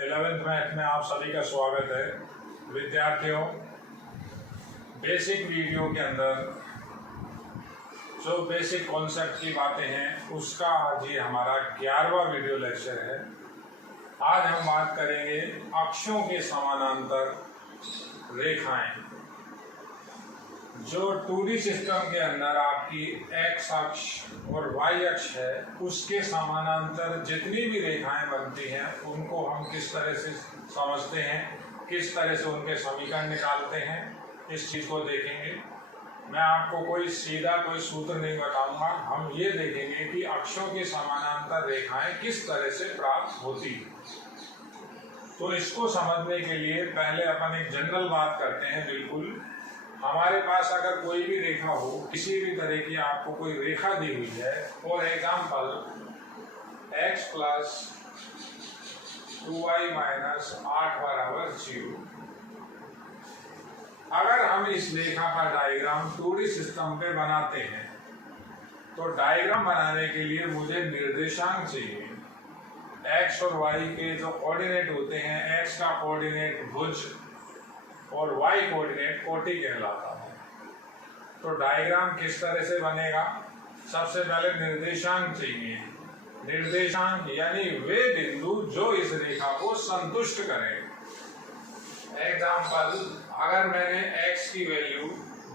11th math में आप सभी का स्वागत है। विद्यार्थियों, बेसिक वीडियो के अंदर जो बेसिक कॉन्सेप्ट की बातें हैं उसका आज ये हमारा 11वां वीडियो लेक्चर है। आज हम बात करेंगे अक्षों के समानांतर रेखाएं। जो 2D सिस्टम के अंदर आपकी x अक्ष और y अक्ष है, उसके समानांतर जितनी भी रेखाएं बनती हैं उनको हम किस तरह से समझते हैं, किस तरह से उनके समीकरण निकालते हैं, इस चीज़ को देखेंगे। मैं आपको कोई सीधा कोई सूत्र नहीं बताऊंगा, हम ये देखेंगे कि अक्षों के समानांतर रेखाएं किस तरह से प्राप्त होती हैं। तो इसको समझने के लिए पहले अपन एक जनरल बात करते हैं। बिल्कुल हमारे पास अगर कोई भी रेखा हो, किसी भी तरह की आपको कोई रेखा दी हुई है, for example x plus 2y minus 8 बराबर 0। अगर हम इस रेखा का डायग्राम 2D सिस्टम पे बनाते हैं तो डायग्राम बनाने के लिए मुझे निर्देशांक चाहिए। x और y के जो कोऑर्डिनेट होते हैं, x का कोऑर्डिनेट भुज और y कोऑर्डिनेट कोटि कहलाता है। तो डायग्राम किस तरह से बनेगा? सबसे पहले निर्देशांक चाहिए। निर्देशांक यानी वे बिंदु जो इस रेखा को संतुष्ट करें। एग्जाम्पल, अगर मैंने x की वैल्यू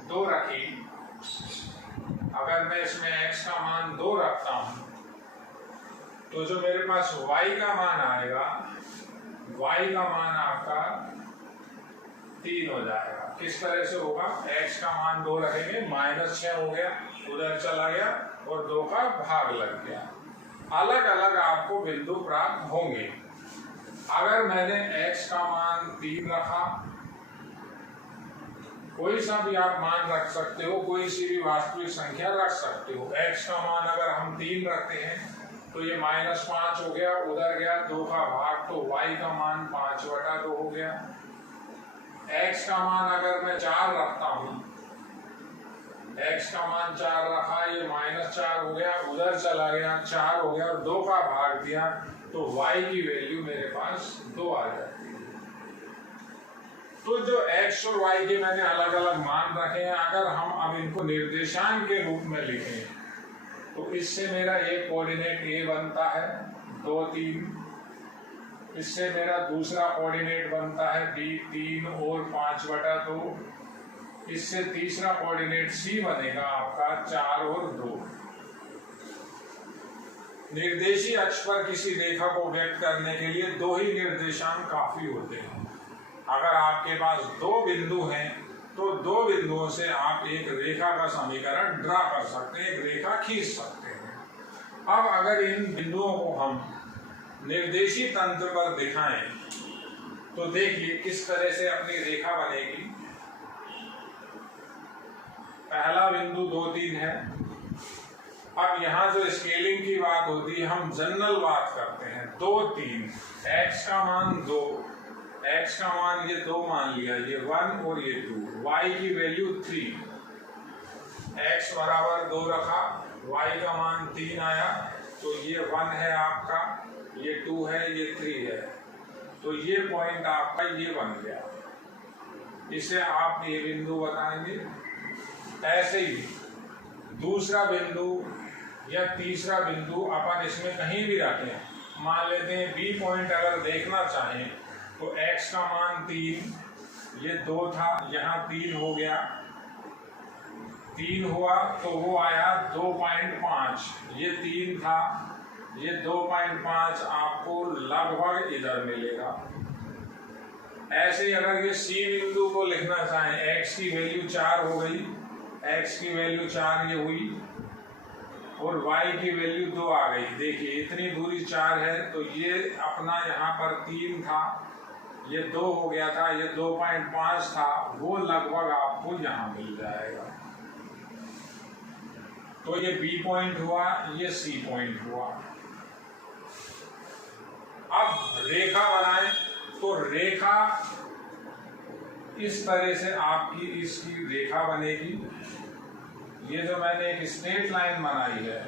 2 रखी, अगर मैं इसमें x का मान 2 रखता हूं तो जो मेरे पास y का मान आएगा, y का मान आपका 3 हो जाएगा। किस तरह से होगा? x का मान 2 रखेंगे, -6 हो गया, उधर चला गया और 2 का भाग लग गया। अलग अलग आपको बिंदु प्राप्त होंगे। अगर मैंने x का मान 3 रखा, कोई सा भी आप मान रख सकते हो, कोई सी भी वास्तविक संख्या रख सकते हो। x का मान अगर हम 3 रखते हैं तो ये -5 हो गया, उधर गया 2 का भाग, तो y का मान 5/2 हो गया। x का मान अगर मैं 4 रखता हूं, x का मान 4 रखा, ये -4 हो गया, उधर चला गया 4 हो गया और 2 का भाग दिया, तो y की वैल्यू मेरे पास 2 आ जाती है। तो जो x और y के मैंने अलग अलग मान रखे हैं, अगर हम अब इनको निर्देशांक के रूप में लिखें तो इससे मेरा एक कोऑर्डिनेट a बनता है 2, 3, इससे मेरा दूसरा कोऑर्डिनेट बनता है b 3 और 5/2, इससे तीसरा कोऑर्डिनेट c बनेगा आपका 4 और 2। निर्देशी अक्ष पर किसी रेखा को व्यक्त करने के लिए 2 ही निर्देशांक काफी होते हैं। अगर आपके पास 2 बिंदु हैं तो 2 बिंदुओं से आप एक रेखा का समीकरण ड्रा कर सकते हैं, एक रेखा खींच सकते हैं। अब अगर इन बिंदुओं को हम निर्देशी तंत्र पर दिखाएं तो देखिए किस तरह से अपनी रेखा बनेगी। पहला बिंदु 2, 3 है। अब यहाँ जो स्केलिंग की बात होती है, हम जनरल बात करते हैं। 2, 3, x का मान 2, x का मान ये 2 मान लिया, ये 1 और ये 2, y की वैल्यू 3, x बराबर 2 रखा, y का मान 3 आया, तो ये 1 है आपका, ये 2 है, ये 3 है, तो ये पॉइंट आपका ये बन गया। इसे आप ये बिंदु बताएंगे। ऐसे ही दूसरा बिंदु या तीसरा बिंदु अपन इसमें कहीं भी रखें, मान लेते हैं बी पॉइंट अगर देखना चाहें तो x का मान 3, ये 2 था, यहाँ 3 हो गया, 3 हुआ तो वो आया 2.5, ये 3 था, ये 2.5 आपको लगभग इधर मिलेगा। ऐसे ही अगर ये C बिंदु को लिखना चाहें, x की वैल्यू 4 हो गई, x की वैल्यू 4 ये हुई और y की वैल्यू 2 आ गई। देखिए इतनी दूरी 4 है, तो ये अपना यहाँ पर 3 था, ये 2 हो गया था, ये 2.5 था, वो लगभग आपको यहाँ मिल जाएगा। तो ये B पॉइंट हुआ, ये C पॉइंट हुआ। अब रेखा बनाएं तो रेखा इस तरह से आपकी इसकी रेखा बनेगी। ये जो मैंने एक स्ट्रेट लाइन बनाई है,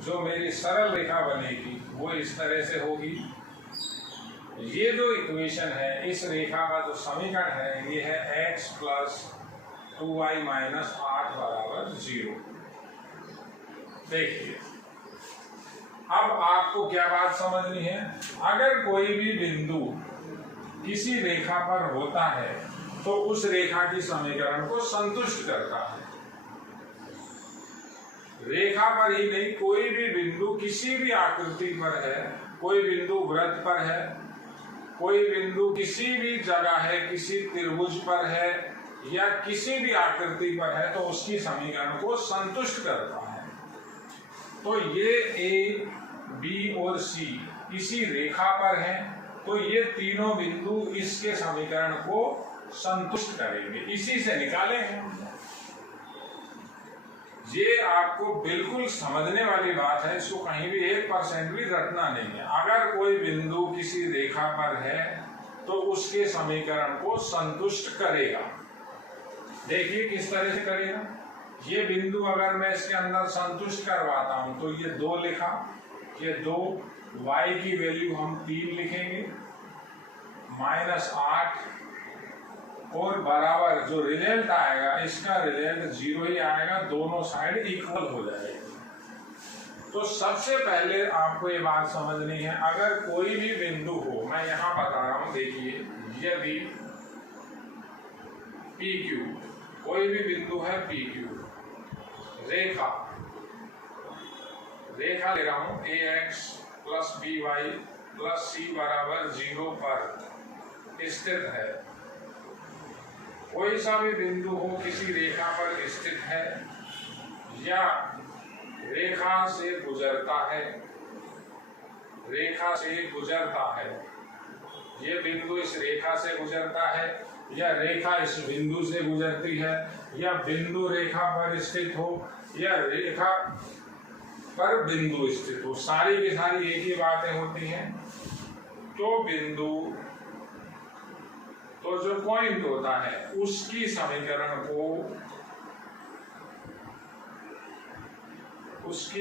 जो मेरी सरल रेखा बनेगी वो इस तरह से होगी। ये जो इक्वेशन है, इस रेखा का जो समीकरण है, ये है x प्लस 2y माइनस 8 बराबर 0। देखिए, अब आपको क्या बात समझनी है, अगर कोई भी बिंदु किसी रेखा पर होता है तो उस रेखा की समीकरण को संतुष्ट करता है। रेखा पर ही नहीं, कोई भी बिंदु किसी भी आकृति पर है, कोई बिंदु वृत्त पर है, कोई बिंदु किसी भी जगह है, किसी त्रिभुज पर है या किसी भी आकृति पर है, तो उसकी समीकरण को संतुष्ट करता है। तो ये ए, बी और सी इसी रेखा पर है, तो ये तीनों बिंदु इसके समीकरण को संतुष्ट करेंगे, इसी से निकाले हैं। ये आपको बिल्कुल समझने वाली बात है, इसको कहीं भी 1% भी रटना नहीं है। अगर कोई बिंदु किसी रेखा पर है तो उसके समीकरण को संतुष्ट करेगा। देखिए किस तरह से करेगा। ये बिंदु अगर मैं इसके अंदर संतुष्ट करवाता हूं तो ये 2 लिखा, ये 2, y की वैल्यू हम 3 लिखेंगे, माइनस 8 और बराबर जो रिजल्ट आएगा, इसका रिजल्ट 0 ही आएगा, दोनों साइड इक्वल हो जाएगी। तो सबसे पहले आपको ये बात समझनी है, अगर कोई भी बिंदु हो, मैं यहां बता रहा हूं, देखिए यदि PQ, कोई भी बिंदु है PQ, रेखा ले रहा हूं AX plus BY plus C बराबर 0 पर स्थित है। कोई सा भी बिंदु हो किसी रेखा पर स्थित है या रेखा से गुजरता है, ये बिंदु इस रेखा से गुजरता है या रेखा इस बिंदु से गुजरती है, या बिंदु रेखा पर स्थित हो या रेखा पर बिंदु स्थित हो, सारी की सारी एक ही बातें होती हैं। तो जो पॉइंट होता है उसकी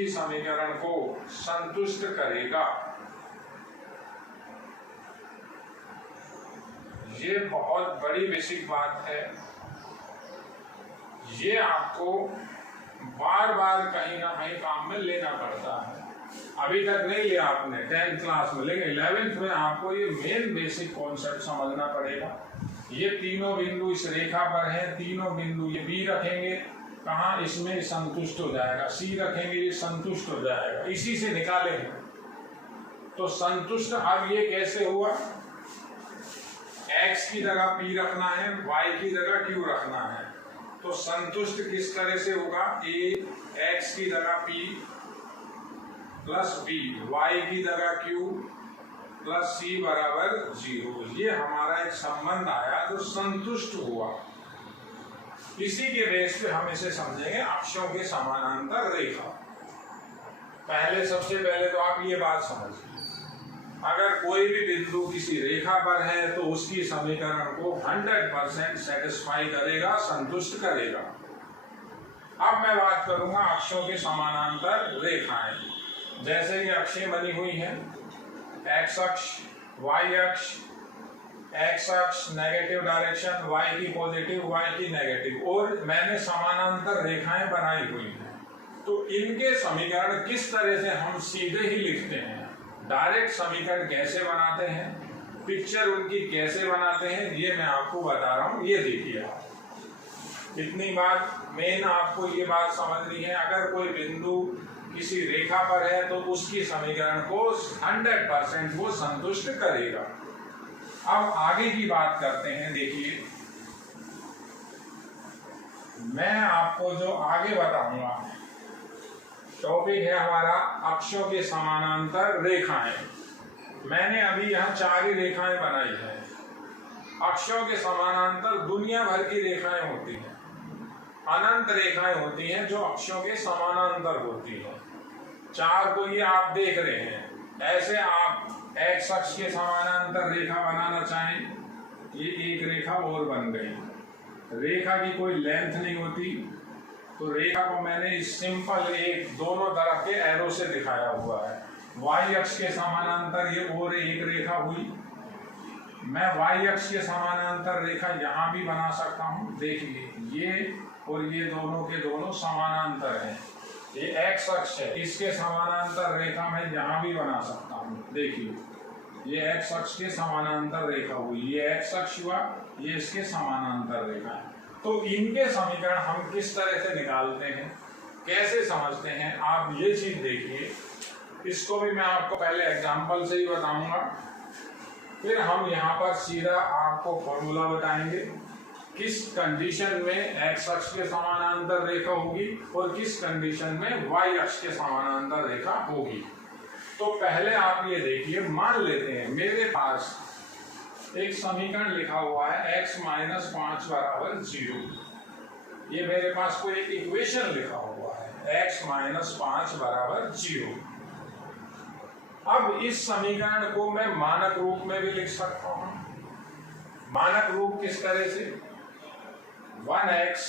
समीकरण को संतुष्ट करेगा। ये बहुत बड़ी बेसिक बात है, ये आपको बार बार कहीं ना कहीं काम में लेना पड़ता है। अभी तक नहीं लिया आपने 10th क्लास में, लेकिन 11th में आपको ये मेन बेसिक कॉन्सेप्ट समझना पड़ेगा। ये तीनों बिंदु इस रेखा पर है, तीनों बिंदु ये बी रखेंगे, कहाँ, इसमें संतुष्ट हो जाएगा, सी रखेंगे, ये संतुष्ट हो जाएगा, इसी से निकाले हैं। तो संतुष्ट अब ये कैसे हुआ, x की जगह p रखना है, y की जगह q रखना है। तो संतुष्ट किस तरह से होगा, a x की जगह p प्लस b, y की जगह q प्लस c बराबर 0। ये हमारा एक संबंध आया जो संतुष्ट हुआ। इसी के बेस पे हम इसे समझेंगे अक्षों के समानांतर रेखा। सबसे पहले तो आप ये बात समझिए, अगर कोई भी बिंदु किसी रेखा पर है तो उसकी समीकरण को 100% सेटिस्फाई करेगा, संतुष्ट करेगा। अब मैं बात करूंगा अक्षों के समानांतर रेखाएं। जैसे ये अक्षें बनी हुई हैं, एक्स अक्ष, वाई अक्ष, एक्स अक्ष नेगेटिव डायरेक्शन, वाई की पॉजिटिव, वाई की नेगेटिव, और मैंने समानांतर रेखाएं बनाई हुई हैं। तो इनके समीकरण किस तरह से हम सीधे ही लिखते हैं, डायरेक्ट समीकरण कैसे बनाते हैं, पिक्चर उनकी कैसे बनाते हैं, ये मैं आपको बता रहा हूं। ये देखिए आप, इतनी बात मेन आपको ये बात समझनी है, अगर कोई बिंदु किसी रेखा पर है तो उसकी समीकरण को 100% वो संतुष्ट करेगा। अब आगे की बात करते हैं। देखिए, मैं आपको जो आगे बताऊंगा टॉपिक है हमारा अक्षों के समानांतर रेखाएं। मैंने अभी यहाँ 4 ही रेखाएं बनाई है। अक्षों के समानांतर दुनिया भर की रेखाएं होती हैं, अनंत रेखाएं होती हैं जो अक्षों के समानांतर होती हैं। 4 तो ये आप देख रहे हैं। ऐसे आप एक्स अक्ष के समानांतर रेखा बनाना चाहें, ये एक रेखा और बन गई। रेखा की कोई लेंथ नहीं होती, तो रेखा को मैंने सिंपल एक दोनों तरफ के एरो से दिखाया हुआ है। वाई अक्ष के समानांतर ये और एक रेखा हुई, मैं y अक्ष के समानांतर रेखा यहाँ भी बना सकता हूँ। देखिए ये और ये दोनों के दोनों समानांतर हैं। ये x अक्ष है, इसके समानांतर रेखा मैं यहाँ भी बना सकता हूँ। देखिए ये x अक्ष के समानांतर रेखा हुई, ये x अक्ष हुआ, ये इसके समानांतर रेखा है। तो इनके समीकरण हम किस तरह से निकालते हैं, कैसे समझते हैं, आप ये चीज देखिए। इसको भी मैं आपको पहले एग्जाम्पल से ही बताऊंगा, फिर हम यहाँ पर सीधा आपको फॉर्मूला बताएंगे किस कंडीशन में x अक्ष के समानांतर रेखा होगी और किस कंडीशन में y अक्ष के समानांतर रेखा होगी। तो पहले आप ये देखिए, मान लेते हैं मेरे पास एक समीकरण लिखा हुआ है x - 5 बराबर 0। ये मेरे पास कोई एक इक्वेशन लिखा हुआ है x - 5 बराबर 0। अब इस समीकरण को मैं मानक रूप में भी लिख सकता हूं। मानक रूप किस तरह से, 1x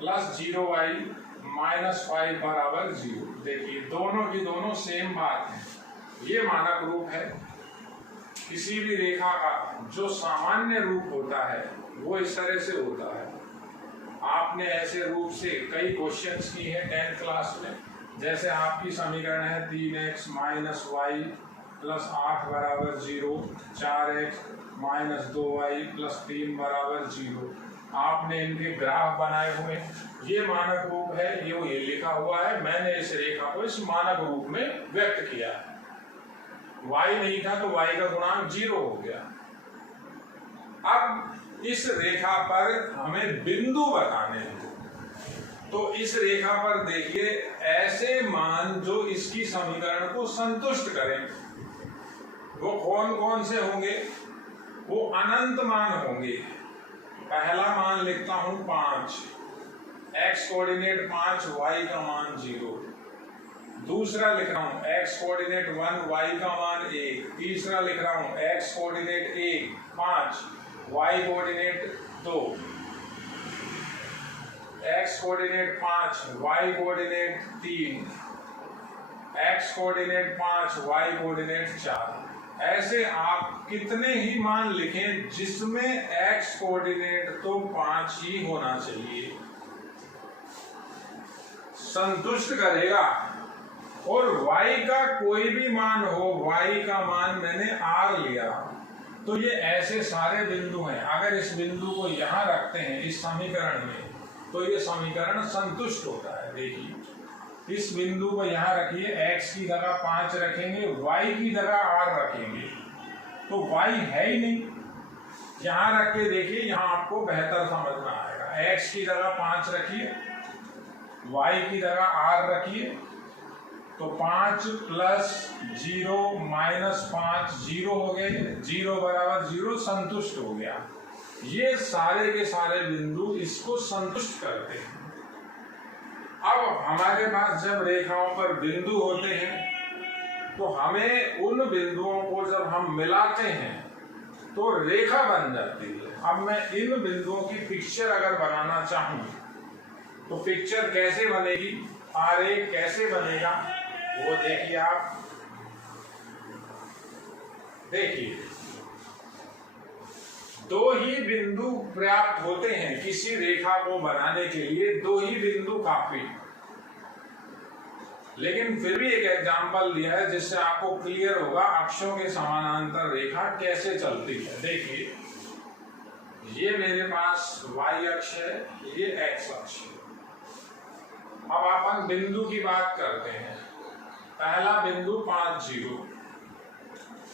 + 0y - 5 बराबर 0। देखिए दोनों की दोनों सेम बात है, ये मानक रूप है। किसी भी रेखा का जो सामान्य रूप होता है वो इस तरह से होता है। आपने ऐसे रूप से कई क्वेश्चंस की है 10th क्लास में, जैसे आपकी समीकरण है 3x - y + 8 बराबर 0, 4x - 2y + 3 बराबर 0। आपने इनके ग्राफ बनाए हुए, ये मानक रूप है, ये लिखा हुआ है। मैंने इस रेखा को इस मानक रूप में व्यक्त किया है। y नहीं था तो y का गुणांक 0 हो गया। अब इस रेखा पर हमें बिंदु बताने हैं, तो इस रेखा पर देखिए ऐसे मान जो इसकी समीकरण को संतुष्ट करें, वो कौन कौन से होंगे, वो अनंत मान होंगे। पहला मान लिखता हूं 5, x कोऑर्डिनेट 5, y का मान 0। दूसरा लिख रहा हूं x कोऑर्डिनेट 1, y का मान 1। तीसरा लिख रहा हूं x coordinate 1, 5, y coordinate 2। x coordinate 5, y coordinate 3, x coordinate 5, y coordinate 4। ऐसे आप कितने ही मान लिखें जिसमें x कोऑर्डिनेट तो 5 ही होना चाहिए, संतुष्ट करेगा। और y का कोई भी मान हो, y का मान मैंने r लिया, तो ये ऐसे सारे बिंदु हैं। अगर इस बिंदु को यहाँ रखते हैं इस समीकरण में, तो ये समीकरण संतुष्ट होता है। देखिए इस बिंदु को यहाँ रखिए, x की जगह 5 रखेंगे, y की जगह r रखेंगे, तो y है ही नहीं। यहाँ रख के देखिए, यहाँ आपको बेहतर समझ में आएगा। x की जगह 5 रखिए, y की जगह r रखिए, तो 5 + 0 - 5 0 हो गए, 0 बराबर 0 संतुष्ट हो गया। ये सारे के सारे बिंदु इसको संतुष्ट करते हैं। अब हमारे पास जब रेखाओं पर बिंदु होते हैं, तो हमें उन बिंदुओं को जब हम मिलाते हैं तो रेखा बन जाती है। अब मैं इन बिंदुओं की पिक्चर अगर बनाना चाहूं, तो पिक्चर कैसे बनेगी, आरेख कैसे बनेगा, वो देखिए आप। देखिए दो ही बिंदु पर्याप्त होते हैं किसी रेखा को बनाने के लिए, दो ही बिंदु काफी। लेकिन फिर भी एक एग्जांपल दिया है जिससे आपको क्लियर होगा अक्षों के समानांतर रेखा कैसे चलती है। देखिए ये मेरे पास y अक्ष है, ये x अक्ष है। अब अपन बिंदु की बात करते हैं। पहला बिंदु 5 0,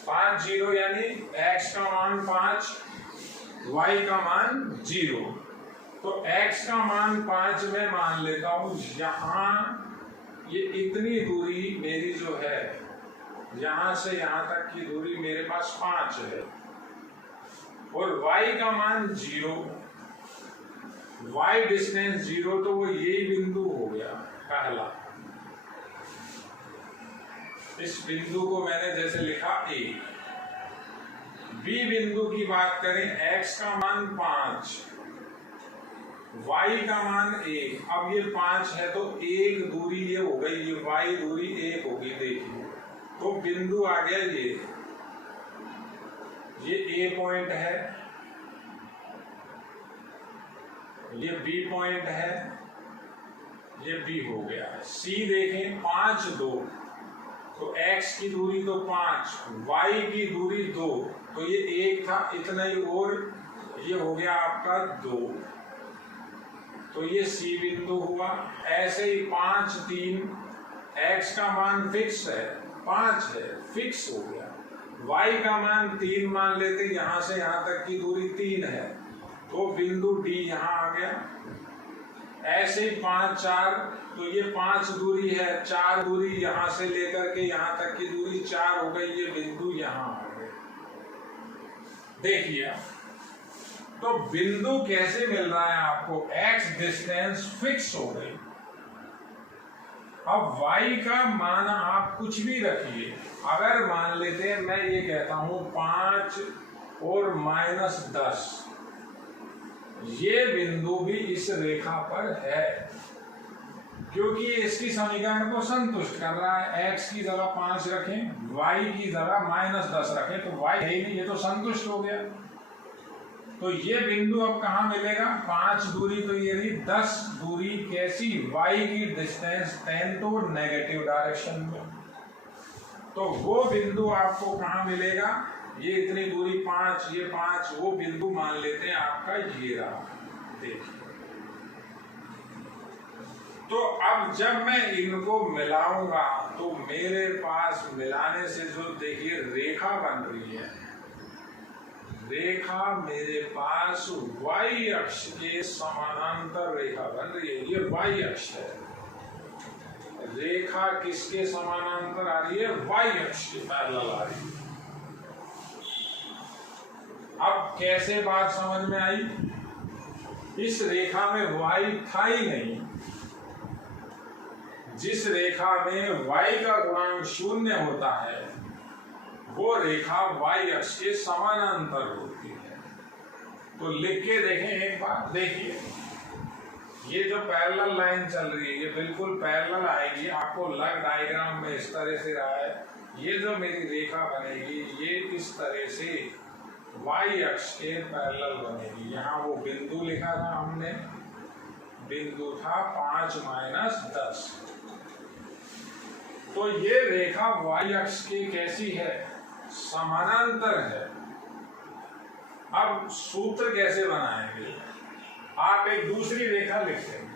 5 0 यानी x का मान 5, y का मान 0। तो x का मान 5 में मान लेता हूं, यहां ये इतनी दूरी मेरी जो है, यहां से यहां तक की दूरी मेरे पास 5 है, और y का मान 0, y डिस्टेंस 0, तो वो यही बिंदु हो गया पहला। इस बिंदु को मैंने जैसे लिखा A। B बिंदु की बात करें, x का मान 5, y का मान 1। अब ये 5 है तो एक दूरी ये हो गई, ये y दूरी 1 होगी। देखिए तो बिंदु आ गया ये। ये ए पॉइंट है, ये बी पॉइंट है, ये बी हो गया। सी देखें 5 2, तो x की दूरी तो 5, y की दूरी 2, तो ये 1 था, इतना ही और ये हो गया आपका 2, तो ये सी बिंदु हुआ। ऐसे ही 5 3, x का मान फिक्स है 5 है, फिक्स हो गया। y का मान 3 मान लेते, यहां से यहां तक की दूरी 3 है, तो बिंदु D यहां आ गया। ऐसे ही 5 4, तो ये 5 दूरी है, 4 दूरी यहां से लेकर के यहां तक की दूरी 4 हो गई, ये बिंदु यहां आ गए। देखिए तो बिंदु कैसे मिल रहा है आपको, x डिस्टेंस फिक्स हो गई। अब y का मान आप कुछ भी रखिए, अगर मान लेते हैं मैं ये कहता हूं 5 और -10, ये बिंदु भी इस रेखा पर है, क्योंकि इसकी समीकरण को संतुष्ट कर रहा है। x की जगह 5 रखें, y की जगह -10 रखें, तो y है ही नहीं, ये तो संतुष्ट हो गया। तो ये बिंदु अब कहाँ मिलेगा, 5 दूरी तो ये रही, 10 दूरी कैसी, y की डिस्टेंस 10 तो नेगेटिव डायरेक्शन में, तो वो बिंदु आपको कहाँ मिलेगा, ये इतनी दूरी 5, ये 5, वो बिंदु मान लेते हैं आपका ये रहा। देखिए तो अब जब मैं इनको मिलाऊंगा तो मेरे पास मिलाने से जो देखिए रेखा बन रही है, रेखा मेरे पास y अक्ष के समानांतर रेखा बन रही है, ये y अक्ष है। रेखा किसके समानांतर आ रही है, y अक्ष के पैरेलल आ रही है। अब कैसे बात समझ में आई, इस रेखा में y था ही नहीं, जिस रेखा में y का गुणांक 0 होता है वो रेखा y अक्ष के समानांतर होती है। तो लिख के देखें एक बार, देखिए ये जो पैरेलल लाइन चल रही है ये बिल्कुल पैरेलल आएगी, आपको लग डायग्राम में इस तरह से रहा है, ये जो मेरी रेखा बनेगी ये इस तरह से y अक्ष के पैरेलल बनेगी। यहाँ वो बिंदु लिखा था हमने, बिंदु था 5 - 10, तो ये रेखा y अक्ष की कैसी है, समानांतर है। अब सूत्र कैसे बनाएंगे, आप एक दूसरी रेखा लिखते हैं,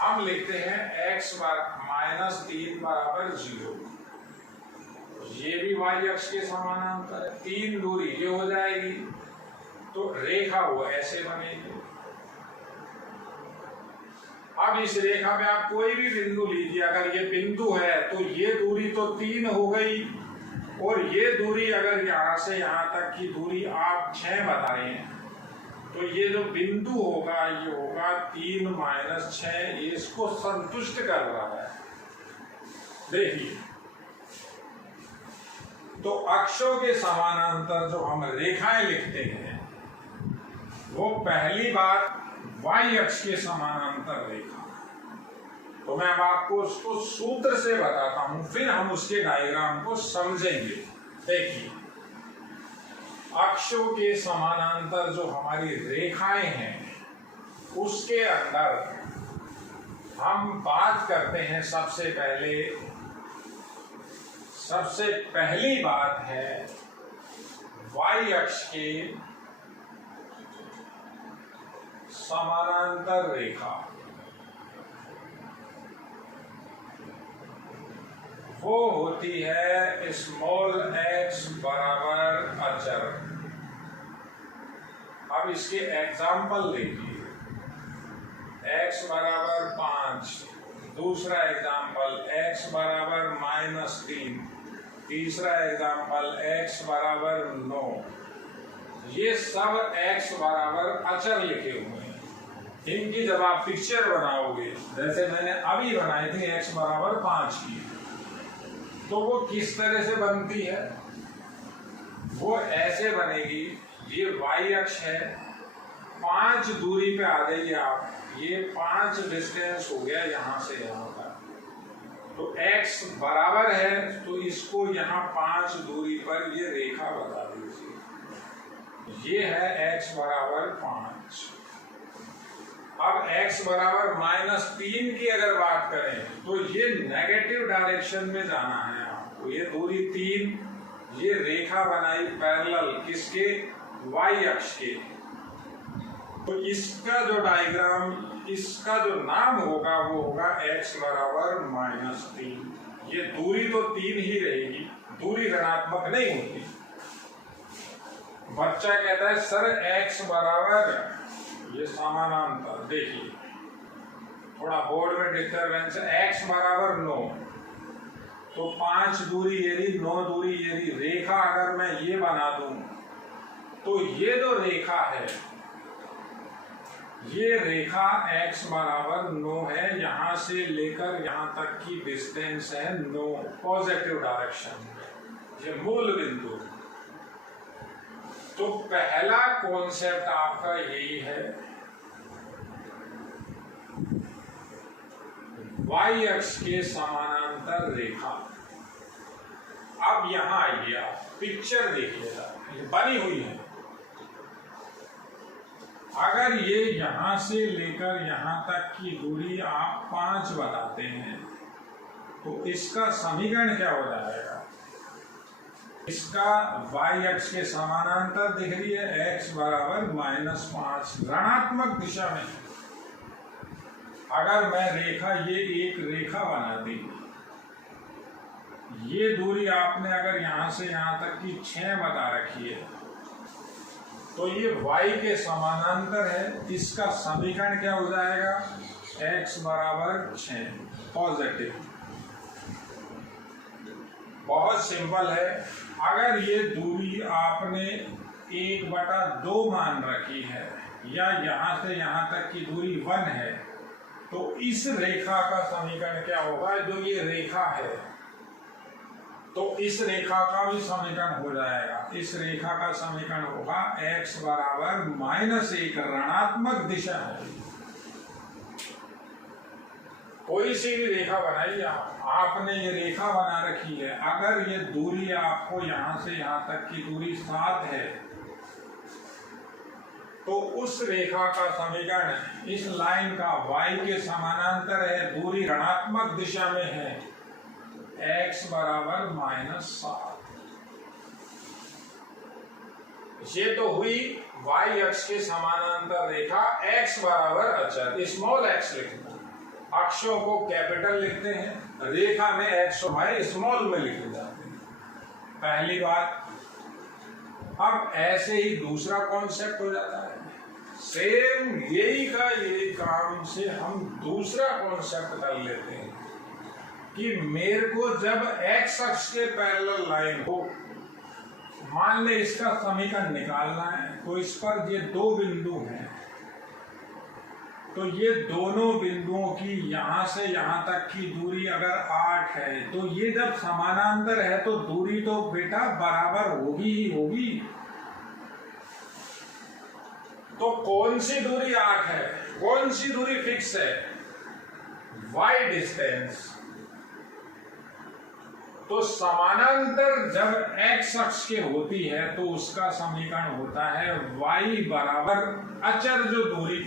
हम लिखते हैं x -3 बराबर 0, ये भी y अक्ष के समानांतर है, 3 दूरी ये हो जाएगी, तो रेखा वो ऐसे बनेगी। अब इस रेखा में आप कोई भी बिंदु लीजिए, अगर ये बिंदु है तो ये दूरी तो 3 हो गई, और ये दूरी अगर यहां से यहां तक की दूरी आप 6 बता रहे हैं, तो ये जो बिंदु होगा ये होगा 3 - 6, ये इसको संतुष्ट कर रहा है। देखिए तो अक्षों के समानांतर जो हम रेखाएं लिखते हैं वो पहली बात y अक्ष के समानांतर रेखा, तो मैं अब आपको उसको सूत्र से बताता हूं, फिर हम उसके डायग्राम को समझेंगे। देखिए अक्षों के समानांतर जो हमारी रेखाएं हैं उसके अंदर हम बात करते हैं, सबसे पहली बात है y अक्ष के समानांतर रेखा, वो होती है स्मॉल x बराबर अचर। अब इसके एग्जाम्पल देखिए, x बराबर 5, दूसरा एग्जाम्पल x बराबर -3, तीसरा एग्जाम्पल x बराबर 9, ये सब x बराबर अचर लिखे हुए हैं। इनकी जब आप पिक्चर बनाओगे, जैसे मैंने अभी बनाई थी x बराबर 5 की, तो वो किस तरह से बनती है, वो ऐसे बनेगी, ये y अक्ष है, 5 दूरी पे आ जाइए आप, ये 5 डिस्टेंस हो गया यहां से यहां तक, तो x बराबर है, तो इसको यहाँ 5 दूरी पर ये रेखा बता दीजिए, ये है x बराबर 5। अब x बराबर -3 की अगर बात करें तो ये नेगेटिव डायरेक्शन में जाना है आपको। ये दूरी 3, ये रेखा बनाई पैरेलल किसके, y अक्ष के। तो इसका जो डायग्राम, इसका जो नाम होगा वो होगा x बराबर -3। ये दूरी तो 3 ही रहेगी, दूरी ऋणात्मक नहीं होती। बच्चा कहता है सर x बराबर, ये समानांतर, देखिए थोड़ा बोर्ड में डिस्टर्बेंस है, x बराबर 9, तो 5 दूरी ये रही, 9 दूरी ये रही। रेखा अगर मैं ये बना दूं तो ये जो रेखा है, ये रेखा x बराबर 9 है, यहां से लेकर यहां तक की डिस्टेंस है 9, पॉजिटिव डायरेक्शन में, ये मूल बिंदु। तो पहला कॉन्सेप्ट आपका यही है, y अक्ष के समानांतर रेखा। अब यहां आइए, आप पिक्चर देखिएगा, ये बनी हुई है। अगर ये यहां से लेकर यहां तक की दूरी आप 5 बताते हैं तो इसका समीकरण क्या हो जाएगा? इसका y अक्ष के समानांतर दिख रही है, x बराबर -5, ऋणात्मक दिशा में। अगर मैं रेखा, ये एक रेखा बना दी, ये दूरी आपने अगर यहां से यहां तक की 6 बता रखी है, तो ये y के समानांतर है। इसका समीकरण क्या हो जाएगा? x बराबर 6, पॉजिटिव। बहुत सिंपल है। अगर ये दूरी आपने 1/2 मान रखी है, या यहां से यहां तक की दूरी 1 है, तो इस रेखा का समीकरण क्या होगा? जो ये रेखा है, तो इस रेखा का भी समीकरण हो जाएगा। इस रेखा का समीकरण होगा x बराबर -1, ऋणात्मक दिशा है। कोई सी भी रेखा बनाइए आपने ये रेखा बना रखी है, अगर ये दूरी आपको यहां से यहां तक की दूरी 7 है, तो उस रेखा का समीकरण इस लाइन का y के समानांतर है, दूरी ऋणात्मक दिशा में है, x बराबर -7। ये तो हुई y अक्ष के समानांतर रेखा, x बराबर अचर, स्मॉल x लिखना। अक्षों को कैपिटल लिखते हैं, रेखा में x और y स्मॉल में लिखे जाते हैं। पहली बात। अब ऐसे ही दूसरा कॉन्सेप्ट हो जाता है, सेम यही का यही काम से हम दूसरा कॉन्सेप्ट कर लेते हैं कि मेरे को जब x अक्ष के पैरेलल लाइन हो, मान ले इसका समीकरण निकालना है, तो इस पर ये 2 बिंदु हैं, तो ये दोनों बिंदुओं की यहां से यहां तक की दूरी अगर 8 है, तो ये जब समानांतर है तो दूरी तो बेटा बराबर होगी ही होगी। तो कौन सी दूरी 8 है, कौन सी दूरी फिक्स है? y distance. तो समानांतर जब x अक्ष के होती है तो उसका समीकरण होता है y बराबर अचर जो दूरी,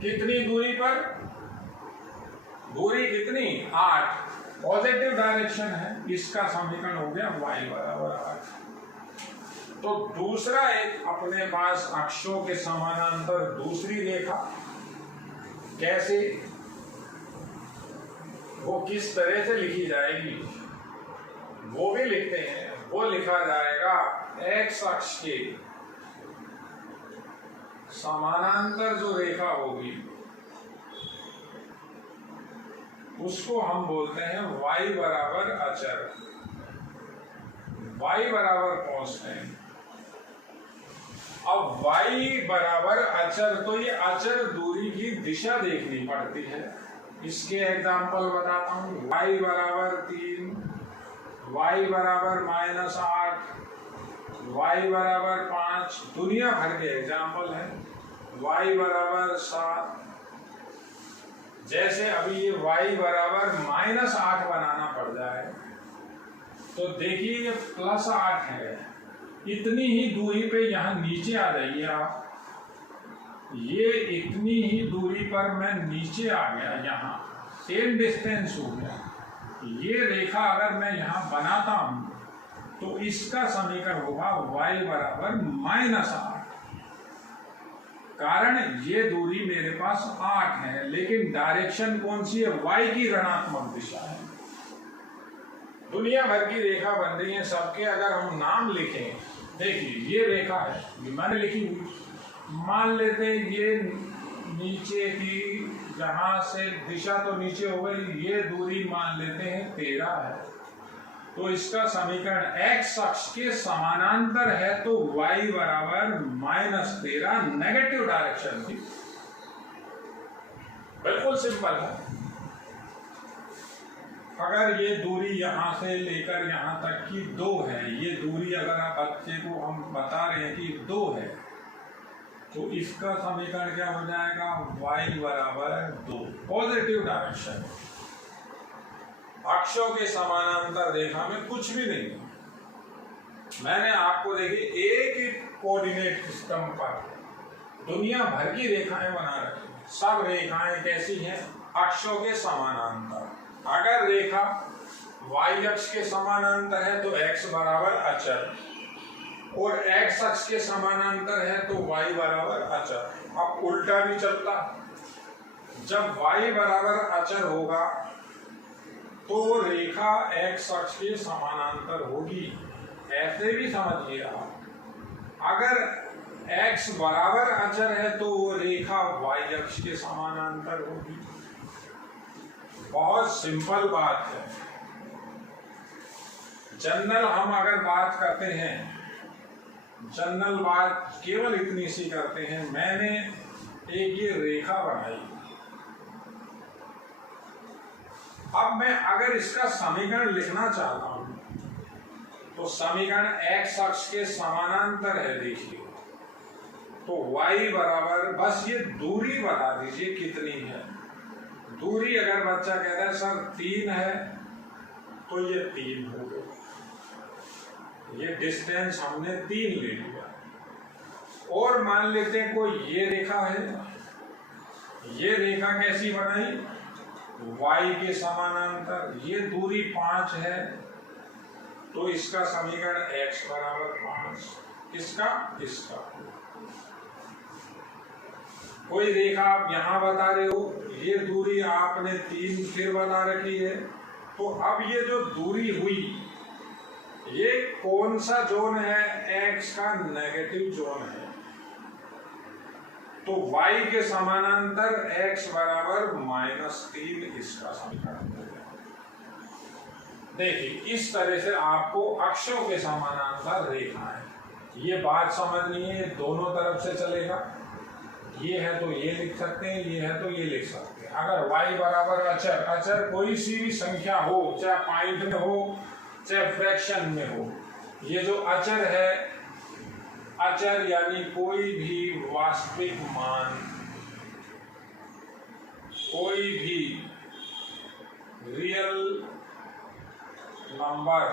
कितनी दूरी पर? दूरी कितनी? 8, पॉजिटिव डायरेक्शन है, इसका समीकरण हो गया y बराबर 8। तो दूसरा एक अपने पास अक्षों के समानांतर दूसरी रेखा, कैसे, वो किस तरह से लिखी जाएगी वो भी लिखते हैं। वो लिखा जाएगा x अक्ष के समानांतर जो रेखा होगी उसको हम बोलते हैं y बराबर अचर, y बराबर कांस्टेंट। अब y बराबर अचर, तो ये अचर दूरी की दिशा देखनी पड़ती है। इसके एग्जाम्पल बताता हूं, y बराबर 3, y बराबर -8, y बराबर 5, दुनिया भर के एग्जाम्पल है, y बराबर 7। जैसे अभी ये y बराबर -8 बनाना पड़ जाए, तो देखिए ये +8 है, इतनी ही दूरी पे यहाँ नीचे आ जाइए आप। ये इतनी ही दूरी पर मैं नीचे आ गया, यहाँ सेम डिस्टेंस हो गया। ये रेखा अगर मैं यहाँ बनाता हूं तो इसका समीकरण होगा y बराबर -8। कारण ये दूरी मेरे पास 8 है, लेकिन डायरेक्शन कौन सी है? y की ऋणात्मक दिशा है। दुनिया भर की रेखा बन रही है, सबके अगर हम नाम लिखें, देखिए ये रेखा है, ये मैंने लिखी हुई, मान लेते हैं ये नीचे की, जहां से दिशा तो नीचे हो गई, ये दूरी मान लेते हैं 13 है। तो इसका समीकरण x अक्ष के समानांतर है तो y बराबर -13, नेगेटिव डायरेक्शन थी। बिल्कुल सिंपल है। अगर ये दूरी यहां से लेकर यहां तक की 2 है, ये दूरी अगर आप बच्चे को हम बता रहे हैं कि 2 है, तो इसका समीकरण क्या हो जाएगा? y बराबर 2, पॉजिटिव डायरेक्शन। अक्षों के समानांतर रेखा में कुछ भी नहीं है। मैंने आपको देखिए एक ही कोऑर्डिनेट सिस्टम पर दुनिया भर की रेखाएं बना रखी हैं। सब रेखाएं कैसी हैं? अक्षों के समानांतर। अगर रेखा y अक्ष के समानांतर है तो x बराबर अचर, और x अक्ष के समानांतर है तो y बराबर अचर। अब उल्टा भी चलता, जब y बराबर अचर होगा तो रेखा x अक्ष के समानांतर होगी। ऐसे भी समझिए आप, अगर x बराबर अचर है तो वो रेखा y अक्ष के समानांतर होगी। बहुत सिंपल बात है। जनरल हम अगर बात करते हैं, जनरल बात केवल इतनी सी करते हैं, मैंने एक ये रेखा बनाई, अब मैं अगर इसका समीकरण लिखना चाहता हूं तो समीकरण x अक्ष के समानांतर है। देखिए तो y बराबर, बस ये दूरी बता दीजिए कितनी है। दूरी अगर बच्चा कहता है सर 3 है तो ये 3 हो गया, ये डिस्टेंस हमने 3 ले लिया। और मान लेते हैं कोई ये रेखा है, ये रेखा कैसी बनाई? y के समानांतर, ये दूरी 5 है तो इसका समीकरण x बराबर 5, किसका? इसका। कोई रेखा आप यहां बता रहे हो, ये दूरी आपने 3 फिर बता रखी है, तो अब ये जो दूरी हुई, ये कौन सा जोन है? x का नेगेटिव जोन है। तो y के समानांतर x बराबर -3, इसका समीकरण हो गया। देखिए इस तरह से आपको अक्षों के समानांतर रेखा है, ये बात समझनी है, दोनों तरफ से चलेगा। ये है तो ये लिख सकते हैं, ये है तो ये लिख सकते हैं। अगर y बराबर अचर, अचर कोई सी भी संख्या हो, चाहे पॉइंट में हो चाहे फ्रैक्शन में हो, ये जो अचर है, अचर यानी कोई भी वास्तविक मान, कोई भी रियल नंबर,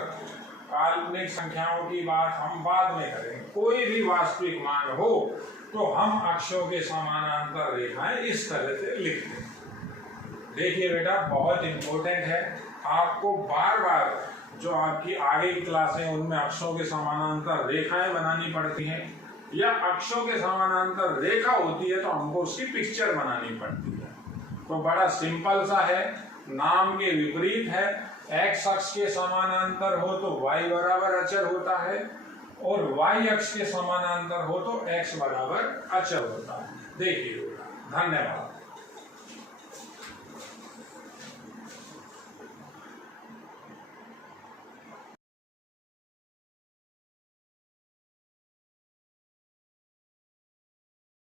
काल्पनिक संख्याओं की बात हम बाद में करेंगे, कोई भी वास्तविक मान हो तो हम अक्षों के समानांतर रेखाएं इस तरह से लिखते हैं। देखिए बेटा बहुत इंपॉर्टेंट है, आपको बार बार जो आपकी आगे की क्लासें उनमें अक्षों के समानांतर रेखाएं बनानी पड़ती हैं, या अक्षों के समानांतर रेखा होती है तो हमको उसकी पिक्चर बनानी पड़ती है। तो बड़ा सिंपल सा है, नाम के विपरीत है। x अक्ष के समानांतर हो तो y बराबर अचर होता है, और y अक्ष के समानांतर हो तो x बराबर अचर होता है। देखिए, धन्यवाद।